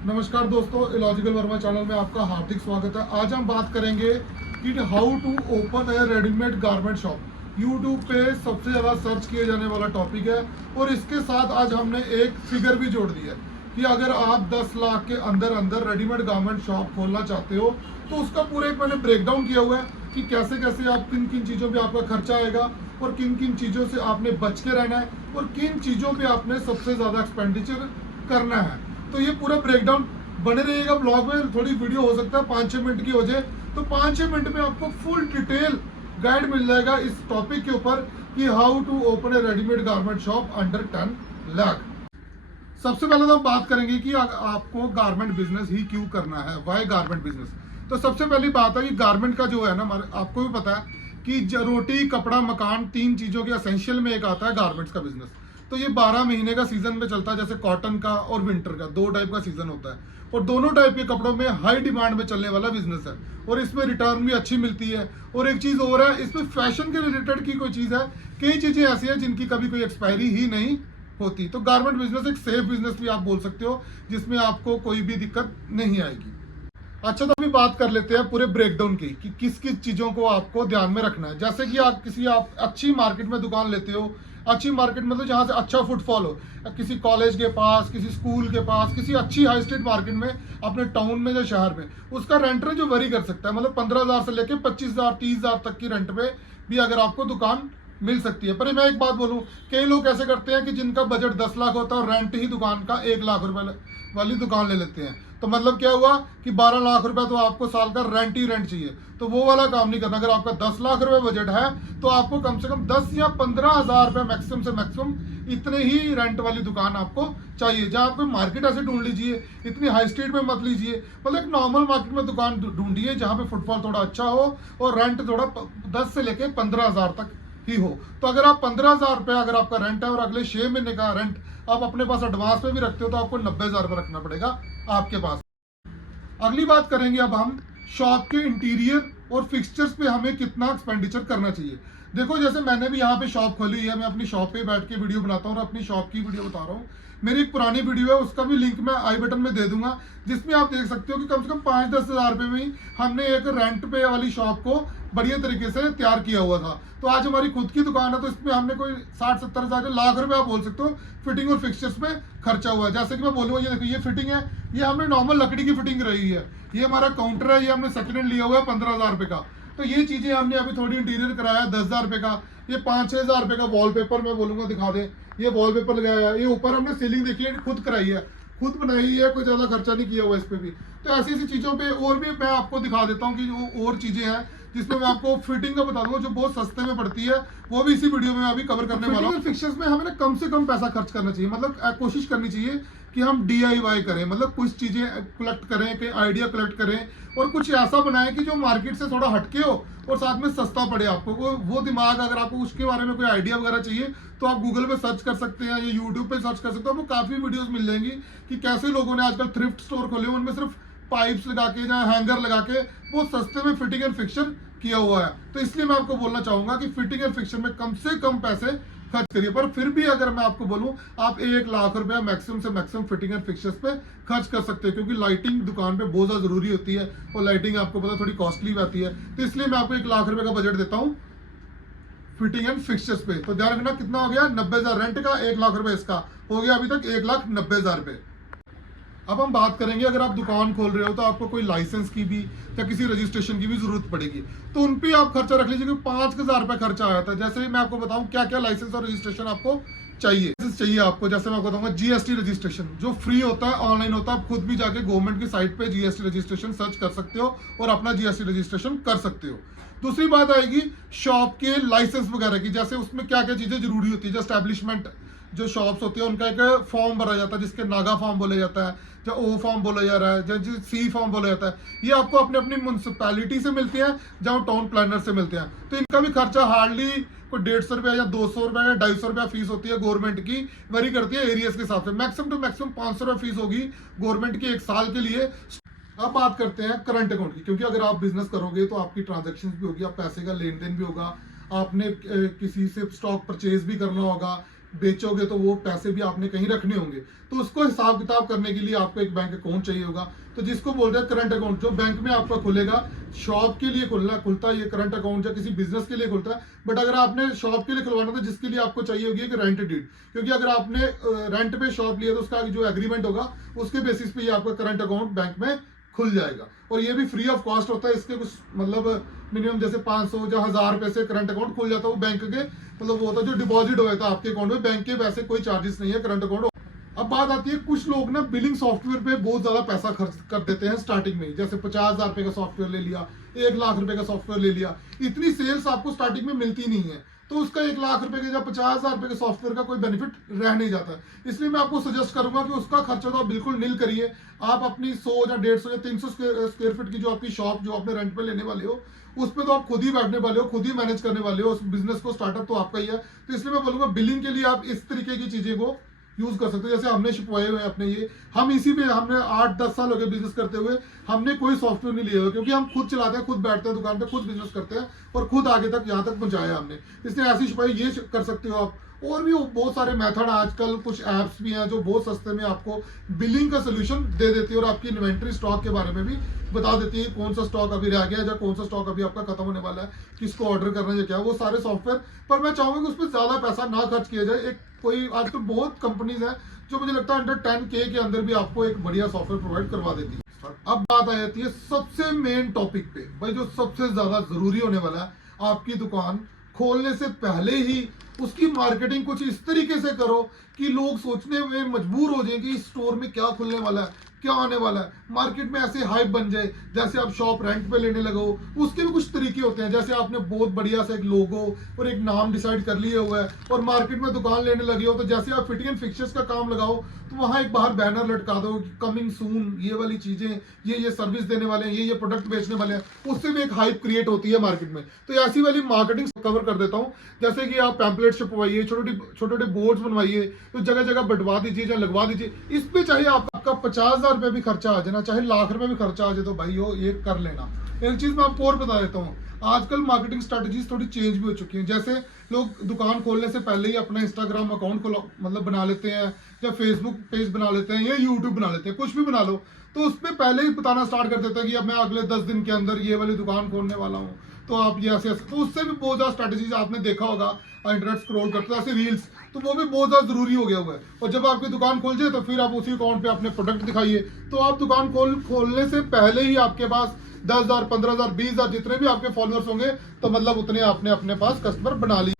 नमस्कार दोस्तों, illogical Verma channel में आपका हार्दिक स्वागत है। आज हम बात करेंगे कि how to open a readymade garment shop. YouTube पे सबसे ज़्यादा सर्च किए जाने वाला टॉपिक है और इसके साथ आज हमने एक फिगर भी जोड़ दी है कि अगर आप 10 लाख के अंदर अंदर रेडीमेड गारमेंट शॉप खोलना चाहते हो तो उसका पूरा एक मैंने ब्रेकडाउन किया हुआ है कि कैसे कैसे आप किन किन चीज़ों पे आपका खर्चा आएगा और किन किन चीज़ों से आपने बच के रहना है और किन चीज़ों पे आपने सबसे ज़्यादा एक्सपेंडिचर करना है। तो ये पूरा ब्रेकडाउन बने रहिएगा ब्लॉग में। थोड़ी वीडियो हो सकता है 5-6 मिनट की हो जाए, तो 5-6 मिनट में आपको फुल डिटेल गाइड मिल जाएगा इस टॉपिक के ऊपर कि how to open a readymade garment shop under 10 lakh. सबसे पहले तो हम बात करेंगे कि आपको गारमेंट बिजनेस ही क्यों करना है, वाई गारमेंट बिजनेस। तो सबसे पहली बात है कि गारमेंट का जो है ना, आपको भी पता है कि रोटी कपड़ा मकान 3 चीज़ों के एसेंशियल में एक आता है गारमेंट्स का बिजनेस। तो ये 12 महीने का सीजन में चलता है, जैसे कॉटन का और विंटर का 2 टाइप का सीजन होता है और दोनों टाइप के कपड़ों में हाई डिमांड में चलने वाला बिजनेस है और इसमें रिटर्न भी अच्छी मिलती है। और एक चीज़ और है, इसमें फैशन के रिलेटेड की कोई चीज़ है, कई चीज़ें ऐसी हैं जिनकी कभी कोई एक्सपायरी ही नहीं होती। तो गारमेंट बिजनेस एक सेफ बिजनेस भी आप बोल सकते हो जिसमें आपको कोई भी दिक्कत नहीं आएगी। अच्छा, तो अभी बात कर लेते हैं पूरे ब्रेकडाउन की कि किस किस चीज़ों को आपको ध्यान में रखना है। जैसे कि आप अच्छी मार्केट में दुकान लेते हो, अच्छी मार्केट मतलब जहाँ से अच्छा फुटफॉल हो, किसी कॉलेज के पास, किसी स्कूल के पास, किसी अच्छी हाई स्ट्रीट मार्केट में, अपने टाउन में या शहर में, उसका रेंट जो वरी कर सकता है। मतलब 15,000 से लेके 25,000 30,000 तक की रेंट पे भी अगर आपको दुकान मिल सकती है। पर मैं एक बात बोलूं, कई लोग ऐसे करते हैं कि जिनका बजट 10 लाख होता है और रेंट ही दुकान का 1 लाख रुपए वाली दुकान ले लेते हैं। तो मतलब क्या हुआ कि 12 लाख रुपए तो आपको साल का रेंट ही रेंट चाहिए। तो वो वाला काम नहीं करना। अगर आपका 10 लाख रुपए बजट है तो आपको कम से कम 10 या 15,000 रुपए मैक्सिमम से मैक्सिमम इतने ही रेंट वाली दुकान आपको चाहिए। जहाँ आप मार्केट ऐसे ढूंढ लीजिए, इतनी हाई स्ट्रीट में मत लीजिए, मतलब एक नॉर्मल मार्केट में दुकान ढूंढिए जहाँ पे फुटफॉल थोड़ा अच्छा हो और रेंट थोड़ा 10 से लेके 15,000 तक ही हो। तो अगर आप 15,000 रुपये अगर आपका रेंट है और अगले 6 महीने का रेंट आप अपने पास एडवांस में भी रखते हो तो आपको 90,000 रुपये रखना पड़ेगा आपके पास। अगली बात करेंगे अब हम शॉप के इंटीरियर और फिक्सचर्स पे हमें कितना एक्सपेंडिचर करना चाहिए। देखो, जैसे मैंने भी यहाँ पे शॉप खोली है, मैं अपनी शॉप पे बैठ के वीडियो बनाता हूँ और अपनी शॉप की वीडियो बता रहा हूँ। मेरी एक पुरानी वीडियो है, उसका भी लिंक मैं आई बटन में दे दूंगा, जिसमें आप देख सकते हो कि कम से कम 5-10 हज़ार रुपये में ही हमने एक रेंट पे वाली शॉप को बढ़िया तरीके से तैयार किया हुआ था। तो आज हमारी खुद की दुकान है, तो इसमें हमने कोई 60-70 हज़ार लाख रुपए आप बोल सकते हो फिटिंग और फिक्सचर्स में खर्चा हुआ है। जैसे कि मैं बोलूँगा, ये देखो, ये फिटिंग है, ये हमने नॉर्मल लकड़ी की फिटिंग रही है। ये हमारा काउंटर है, ये हमने सेकेंड हैंड लिया हुआ है 15,000 रुपये का। तो ये चीज़ें हमने अभी थोड़ी इंटीरियर कराया 10,000 रुपये का। ये 5-6 हज़ार रुपये का वॉलपेपर मैं बोलूँगा दिखा दे, ये वॉलपेपर लगाया है। ये ऊपर हमने सीलिंग देखी है, खुद कराई है, खुद बनाई है, कोई ज़्यादा खर्चा नहीं किया हुआ इस पर भी। तो ऐसी ऐसी चीज़ों पे और भी मैं आपको दिखा देता हूँ कि जो और चीज़ें हैं जिसमें मैं आपको फिटिंग का बता दूंगा जो बहुत सस्ते में पड़ती है, वो भी इसी वीडियो में अभी कवर करने वाला हूँ। फिक्सचर्स में हमें ना कम से कम पैसा खर्च करना चाहिए, मतलब कोशिश करनी चाहिए कि हम DIY करें, मतलब कुछ चीज़ें कलेक्ट करें, कि आइडिया कलेक्ट करें और कुछ ऐसा बनाएं कि जो मार्केट से थोड़ा हटके हो और साथ में सस्ता पड़े आपको। वो दिमाग, अगर आपको उसके बारे में कोई आइडिया वगैरह चाहिए तो आप गूगल पे सर्च कर सकते हैं या यूट्यूब पे सर्च कर सकते हो। आपको काफ़ी वीडियोस मिल जाएंगी कि कैसे लोगों ने आजकल थ्रिफ्ट स्टोर खोले, उनमें सिर्फ पाइप्स लगा के या हैंगर लगा के वो सस्ते में फिटिंग एंड फिक्सचर किया हुआ है। तो इसलिए मैं आपको बोलना चाहूंगा कि फिटिंग एंड फिक्सचर में कम से कम पैसे खर्च करिए। पर फिर भी अगर मैं आपको बोलूं, आप 1 लाख रुपया मैक्सिमम से मैक्सिमम फिटिंग एंड फिक्सचर्स पे खर्च कर सकते हैं, क्योंकि लाइटिंग दुकान पे बहुत ज़्यादा जरूरी होती है और लाइटिंग आपको पता थोड़ी कॉस्टली भी आती है। तो इसलिए मैं आपको 1 लाख रुपए का बजट देता हूँ फिटिंग एंड फिक्सचर्स पे। तो ध्यान रखना, कितना हो गया, 90,000 रेंट का, 1 लाख रुपए इसका हो गया, अभी तक 1,90,000 रुपए। अब हम बात करेंगे, अगर आप दुकान खोल रहे हो तो आपको कोई लाइसेंस की भी या किसी रजिस्ट्रेशन की भी जरूरत पड़ेगी, तो उन पे आप खर्चा रख लीजिए कि 5,000 रुपये खर्चा आया था। जैसे मैं आपको बताऊं क्या क्या लाइसेंस और रजिस्ट्रेशन आपको चाहिए आपको। जैसे मैं आपको बताऊंगा, GST रजिस्ट्रेशन जो फ्री होता है, ऑनलाइन होता है, आप खुद भी जाके गवर्नमेंट की साइट पे GST रजिस्ट्रेशन सर्च कर सकते हो और अपना GST रजिस्ट्रेशन कर सकते हो। दूसरी बात आएगी शॉप के लाइसेंस वगैरह की, जैसे उसमें क्या क्या चीजें जरूरी होती है। जो एस्टेब्लिशमेंट जो शॉप्स होती है उनका एक फॉर्म भरा जाता है, जिसके नागा फॉर्म बोला जाता है, जो O फॉर्म बोला जा रहा है, जो C फॉर्म बोला जाता है। ये आपको अपने अपनी म्यूनसिपैलिटी से मिलते हैं, जहाँ टाउन प्लानर से मिलते हैं। तो इनका भी खर्चा हार्डली कोई 150 रुपया या 200 रुपया या 250 रुपया फीस होती है गवर्नमेंट की, वेरी करती है एरियाज के हिसाब से। मैक्सिमम टू मैक्सिमम 500 रुपया फीस होगी गवर्नमेंट की 1 साल के लिए। अब बात करते हैं करंट अकाउंट की, क्योंकि अगर आप बिजनेस करोगे तो आपकी ट्रांजेक्शन भी होगी, आप पैसे का लेन देन भी होगा, आपने किसी से स्टॉक परचेज भी करना होगा, बेचोगे तो वो पैसे भी आपने कहीं रखने होंगे, तो उसको हिसाब किताब करने के लिए आपको एक बैंक अकाउंट चाहिए होगा। तो जिसको बोलते हैं करंट अकाउंट, जो बैंक में आपका खुलेगा, शॉप के लिए खुलता है ये करंट अकाउंट, या किसी बिजनेस के लिए खुलता है। बट अगर आपने शॉप के लिए खुलवाना था, जिसके लिए आपको चाहिए होगी एक रेंट डीड, क्योंकि अगर आपने रेंट पे शॉप लिया तो उसका जो एग्रीमेंट होगा उसके बेसिस पे ये आपका करंट अकाउंट बैंक में खुल जाएगा। और ये भी फ्री ऑफ कॉस्ट होता है, इसके कुछ मतलब मिनिमम जैसे 500 या 1000 रुपए से करंट अकाउंट खुल जाता है। वो बैंक के मतलब वो होता है जो डिपॉजिट हुआ था आपके अकाउंट में, बैंक के वैसे कोई चार्जेस नहीं है करंट अकाउंट। अब बात आती है, कुछ लोग ना बिलिंग सॉफ्टवेयर पे बहुत ज्यादा पैसा खर्च कर देते हैं स्टार्टिंग में, जैसे 50,000 रुपए का सॉफ्टवेयर ले लिया, 1 लाख रुपए का सॉफ्टवेयर ले लिया। इतनी सेल्स आपको स्टार्टिंग में मिलती नहीं है, तो उसका 1 लाख रुपए के या 50,000 रुपए के सॉफ्टवेयर का कोई बेनिफिट रह नहीं जाता है। इसलिए मैं आपको सजेस्ट करूंगा कि उसका खर्चा तो आप बिल्कुल नील करिए। आप अपनी 100 या 150 या 300 स्क्वायर फीट की जो आपकी शॉप जो आपने रेंट पे लेने वाले हो, उस पर तो आप खुद ही बैठने वाले हो, खुद ही मैनेज करने वाले हो, उस बिजनेस को स्टार्टअप तो आपका ही है। तो इसलिए मैं बोलूंगा बिलिंग के लिए आप इस तरीके की चीजें को यूज कर सकते हो। जैसे हमने शिपवाए हुए अपने ये, हम इसी में हमने 8-10 साल हो गए बिजनेस करते हुए, हमने कोई सॉफ्टवेयर नहीं लिया हुआ, क्योंकि हम खुद चलाते हैं, खुद बैठते हैं दुकान पे, खुद बिजनेस करते हैं और खुद आगे तक यहाँ तक पहुंचाया हमने। इसलिए ऐसी शिपाई ये कर सकते हो आप। और भी बहुत सारे मेथड आजकल कुछ ऐप्स भी हैं जो बहुत सस्ते में आपको बिलिंग का सोल्यूशन दे देती है और आपकी इन्वेंट्री स्टॉक के बारे में भी बता देती है, कौन सा स्टॉक अभी रह गया है या कौन सा स्टॉक अभी आपका खत्म होने वाला है, किसको ऑर्डर करना है या क्या, वो सारे सॉफ्टवेयर। पर मैं चाहूंगा कि उस पर ज्यादा पैसा ना खर्च किया जाए। एक कोई आजकल बहुत कंपनीज हैं जो मुझे लगता है अंडर 10K के अंदर भी आपको एक बढ़िया सॉफ्टवेयर प्रोवाइड करवा देती है। अब बात आ जाती है सबसे मेन टॉपिक पे, भाई जो सबसे ज्यादा जरूरी होने वाला है, आपकी दुकान खोलने से पहले ही उसकी मार्केटिंग कुछ इस तरीके से करो कि लोग सोचने में मजबूर हो जाए कि इस स्टोर में क्या खुलने वाला है, क्या आने वाला है। मार्केट में ऐसे हाइप बन जाए, जैसे आप शॉप रेंट पे लेने लगो। उसके भी कुछ तरीके होते हैं, जैसे आपने बहुत बढ़िया सा एक लोगो और एक नाम डिसाइड कर लिया हुआ है और मार्केट में दुकान लेने लगे हो, तो जैसे आप फिटिंग एंड फिक्चर्स का काम लगाओ तो वहां एक बाहर बैनर लटका दो कि कमिंग सून, ये वाली चीजें, ये सर्विस देने वाले हैं, ये प्रोडक्ट बेचने वाले हैं। उससे भी एक हाइप क्रिएट होती है मार्केट में। तो ऐसी वाली मार्केटिंग कवर कर देता हूँ, जैसे कि आप पैम्पलेट छपवाइए, छोटे छोटे बोर्ड्स बनवाइए, तो जगह जगह बंटवा दीजिए या लगवा दीजिए। इस पे चाहे आपका 50,000 रुपए भी खर्चा आ जाए, चाहे लाख रुपए भी खर्चा आ जाए, तो भाई हो ये कर लेना। एक चीज मैं आपको और बता देता हूँ, आजकल मार्केटिंग स्ट्रेटजीज थोड़ी चेंज भी हो चुकी हैं। जैसे लोग दुकान खोलने से पहले ही अपना इंस्टाग्राम अकाउंट को मतलब बना लेते हैं, या फेसबुक पेज बना लेते हैं, या यूट्यूब बना लेते हैं, कुछ भी बना लो, तो उसमें पहले ही बताना स्टार्ट कर देता है कि अब मैं अगले 10 दिन के अंदर ये वाली दुकान खोलने वाला हूँ, तो आप ये ऐसे। तो उससे भी बहुत ज्यादा स्ट्रेटजीज आपने देखा होगा, इंटरनेट स्क्रॉल करते हैं ऐसे रील्स, तो वो भी बहुत ज्यादा जरूरी हो गया हुआ है। और जब आपकी दुकान खोल जाए तो फिर आप उसी अकाउंट पे अपने प्रोडक्ट दिखाइए। तो आप दुकान खोलने से पहले ही आपके पास 10,000, 15,000, 20,000 जितने भी आपके फॉलोअर्स होंगे, तो मतलब उतने आपने अपने पास कस्टमर बना लिए।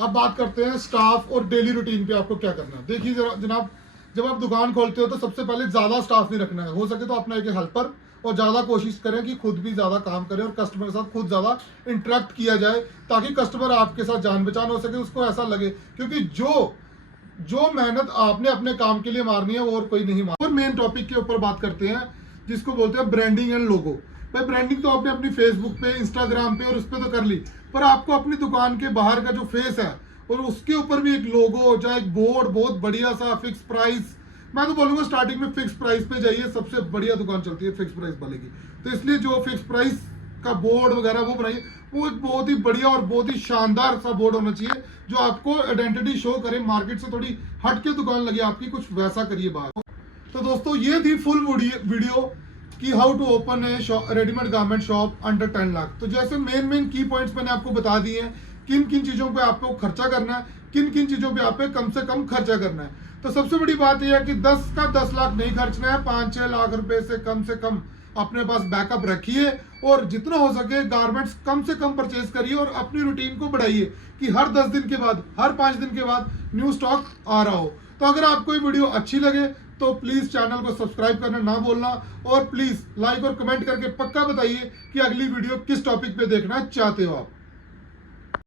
अब बात करते हैं स्टाफ और डेली रूटीन पे आपको क्या करना है। देखिए जनाब, जब आप दुकान खोलते हो तो सबसे पहले ज्यादा स्टाफ नहीं रखना है, हो सके तो अपना एक हेल्पर, और ज्यादा कोशिश करें कि खुद भी ज्यादा काम करें और कस्टमर के साथ खुद ज्यादा इंटरेक्ट किया जाए, ताकि कस्टमर आपके साथ जान पहचान हो सके, उसको ऐसा लगे, क्योंकि जो मेहनत आपने अपने काम के लिए मारनी है वो और कोई नहीं मार। और मेन टॉपिक के ऊपर बात करते हैं, जिसको बोलते हैं ब्रांडिंग एंड लोगो। भाई ब्रांडिंग तो आपने अपनी फेसबुक पे, इंस्टाग्राम पे और उस पर तो कर ली, पर आपको अपनी दुकान के बाहर का जो फेस है और उसके ऊपर भी एक लोगो, चाहे एक बोर्ड बहुत बढ़िया सा, फिक्स प्राइस। मैं तो बोलूंगा स्टार्टिंग में फिक्स प्राइस पे जाइए, सबसे बढ़िया दुकान चलती है फिक्स प्राइस वाले की। तो इसलिए जो फिक्स प्राइस का बोर्ड वगैरह वो बनाइए, वो एक बहुत ही बढ़िया और बहुत ही शानदार सा बोर्ड होना चाहिए, जो आपको आइडेंटिटी शो करे, मार्केट से थोड़ी हट के दुकान लगे आपकी, कुछ वैसा करिए बाहर। तो दोस्तों ये थी फुल वीडियो कि how to open a readymade garment shop under 10 lakh. तो जैसे मेन की पॉइंट्स मैंने आपको बता दिए हैं, किन किन चीजों पे आपको खर्चा करना है, किन किन चीजों पे आप पे कम से कम खर्चा करना है। तो सबसे बड़ी बात यह है कि 10 का 10 लाख नहीं खर्चना है, 5-6 लाख रुपए से कम अपने पास बैकअप रखिए, और जितना हो सके गारमेंट्स कम से कम परचेज करिए, और अपनी रूटीन को बढ़ाइए कि हर 10 दिन के बाद, हर 5 दिन के बाद न्यू स्टॉक आ रहा हो। तो अगर आपको ये वीडियो अच्छी लगे तो प्लीज चैनल को सब्सक्राइब करना ना भूलना, और प्लीज लाइक और कमेंट करके पक्का बताइए कि अगली वीडियो किस टॉपिक पे देखना चाहते हो आप।